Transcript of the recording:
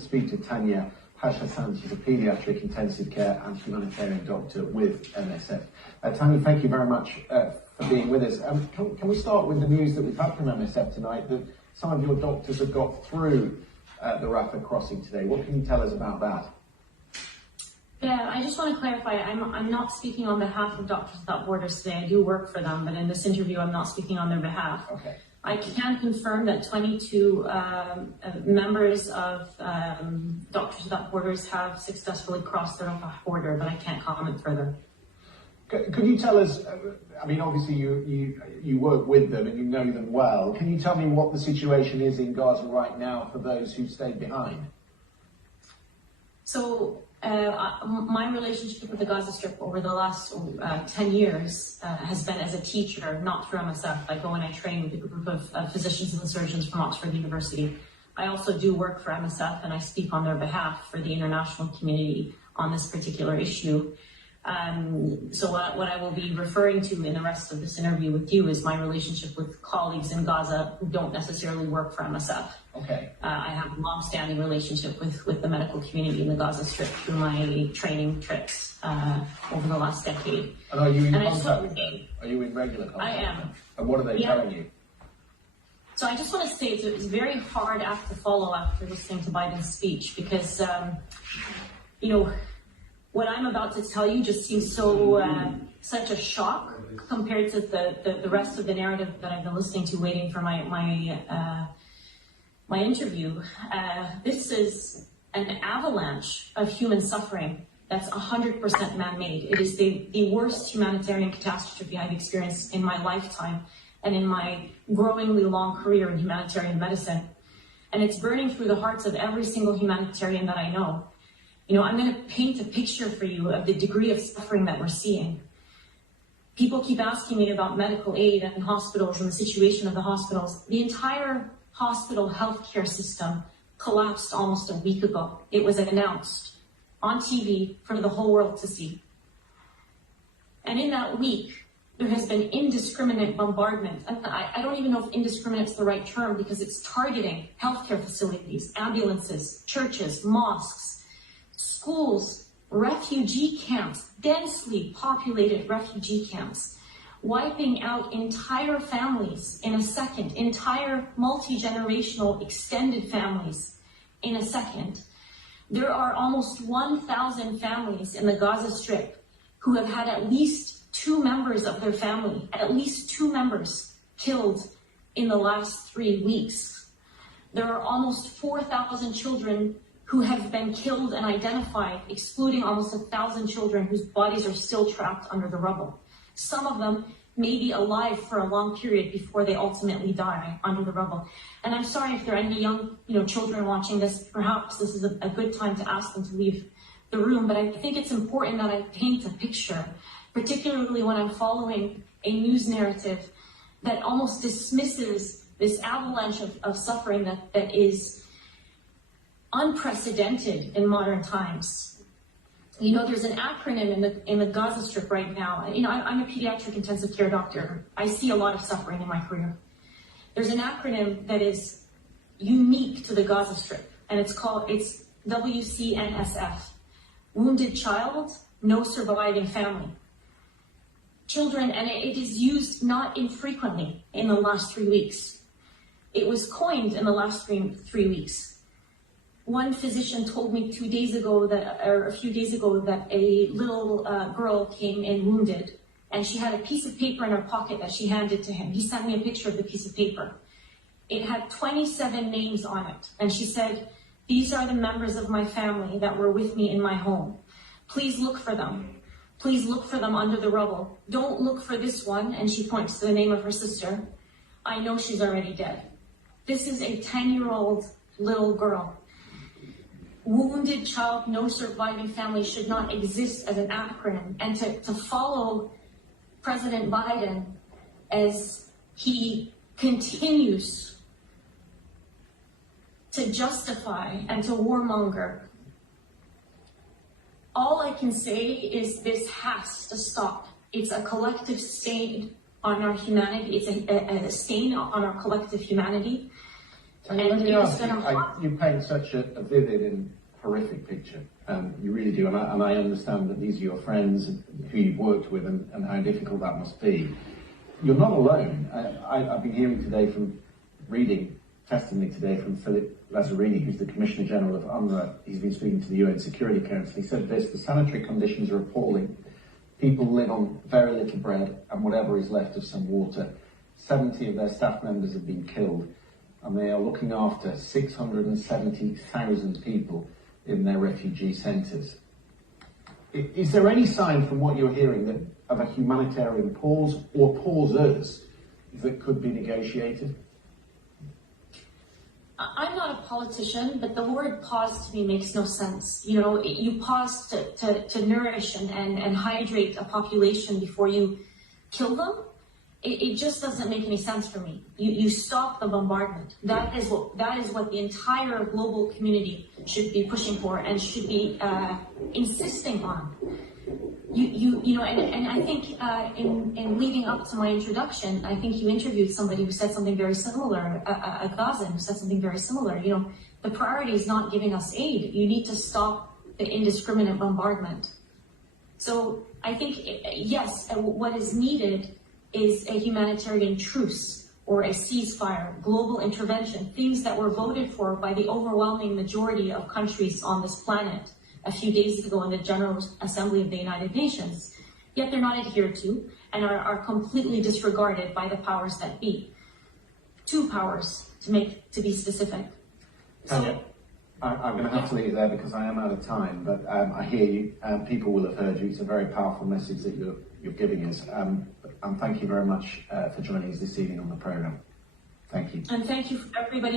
Speak to Tanya Hashassan. She's a paediatric intensive care and humanitarian doctor with MSF. Tanya, thank you very much for being with us. Can we start with the news that we've had from MSF tonight, that some of your doctors have got through the Rafah crossing today? What can you tell us about that? Yeah, I just want to clarify, I'm not speaking on behalf of Doctors Without Borders today. I do work for them, but in this interview, I'm not speaking on their behalf. Okay. I can confirm that 22 members of Doctors Without Borders have successfully crossed the Rafah border, but I can't comment further. Could you tell us, I mean, obviously you work with them and you know them well. Can you tell me what the situation is in Gaza right now for those who stayed behind? So my relationship with the Gaza Strip over the last 10 years has been as a teacher, not through MSF. I go and I train with a group of physicians and surgeons from Oxford University. I also do work for MSF and I speak on their behalf for the international community on this particular issue. So what I will be referring to in the rest of this interview with you is my relationship with colleagues in Gaza who don't necessarily work for MSF. Okay. I have a long-standing relationship with the medical community in the Gaza Strip through my training trips over the last decade. And are you in contact with them? Are you in regular contact? I am. With them? And what are they telling you? So I just want to say it's very hard to follow after listening to Biden's speech because, what I'm about to tell you just seems so such a shock compared to the rest of the narrative that I've been listening to, waiting for my interview. This is an avalanche of human suffering that's 100% man-made. It is the worst humanitarian catastrophe I've experienced in my lifetime and in my growingly long career in humanitarian medicine. And it's burning through the hearts of every single humanitarian that I know. I'm going to paint a picture for you of the degree of suffering that we're seeing. People keep asking me about medical aid and hospitals and the situation of the hospitals. The entire hospital healthcare system collapsed almost a week ago. It was announced on TV for the whole world to see. And in that week, there has been indiscriminate bombardment. And I don't even know if indiscriminate is the right term because it's targeting healthcare facilities, ambulances, churches, mosques, schools, refugee camps, densely populated refugee camps, wiping out entire families in a second, entire multi-generational extended families in a second. There are almost 1,000 families in the Gaza Strip who have had at least 2 members of their family, at least 2 members killed in the last 3 weeks. There are almost 4,000 children who have been killed and identified, excluding almost 1,000 children whose bodies are still trapped under the rubble. Some of them may be alive for a long period before they ultimately die under the rubble. And I'm sorry if there are any young, children watching this. Perhaps this is a good time to ask them to leave the room. But I think it's important that I paint a picture, particularly when I'm following a news narrative that almost dismisses this avalanche of suffering that is unprecedented in modern times. There's an acronym in the Gaza Strip right now. I'm a pediatric intensive care doctor. I see a lot of suffering in my career. There's an acronym that is unique to the Gaza Strip, and it's WCNSF. Wounded child, no surviving family. Children, and it is used not infrequently in the last 3 weeks. It was coined in the last three weeks. One physician told me a few days ago that a little girl came in wounded, and she had a piece of paper in her pocket that she handed to him. He sent me a picture of the piece of paper. It had 27 names on it, and she said, "These are the members of my family that were with me in my home. Please look for them. Please look for them under the rubble. Don't look for this one," and she points to the name of her sister. "I know she's already dead." This is a 10-year-old little girl. Wounded child, no surviving family should not exist as an acronym. And to follow President Biden as he continues to justify and to warmonger, all I can say is this has to stop. It's a collective stain on our humanity. It's a stain on our collective humanity. Tanya, And let me it was ask you, gonna you paint such a vivid and horrific picture. You really do, and I understand that these are your friends who you've worked with and how difficult that must be. You're not alone. I've been hearing today reading testimony today from Philip Lazzarini, who's the Commissioner General of UNRWA. He's been speaking to the UN Security Council. He said this: the sanitary conditions are appalling. People live on very little bread and whatever is left of some water. 70 of their staff members have been killed, and they are looking after 670,000 people in their refugee centres. Is there any sign from what you're hearing of a humanitarian pause or pauses that could be negotiated? I'm not a politician, but the word pause to me makes no sense. You know, you pause to nourish and hydrate a population before you kill them. It just doesn't make any sense for me. You stop the bombardment. That is what the entire global community should be pushing for and should be insisting on. You know, and I think in leading up to my introduction, I think you interviewed somebody who said something very similar, a Gazan who said something very similar. You know, the priority is not giving us aid. You need to stop the indiscriminate bombardment. So I think, yes, what is needed is a humanitarian truce or a ceasefire, global intervention, things that were voted for by the overwhelming majority of countries on this planet a few days ago in the General Assembly of the United Nations, yet they're not adhered to and are completely disregarded by the powers that be. Two powers, to be specific. Tanya, I'm going to have to leave there because I am out of time, but I hear you. People will have heard you. It's a very powerful message that you're giving us. And thank you very much for joining us this evening on the programme. Thank you. And thank you for everybody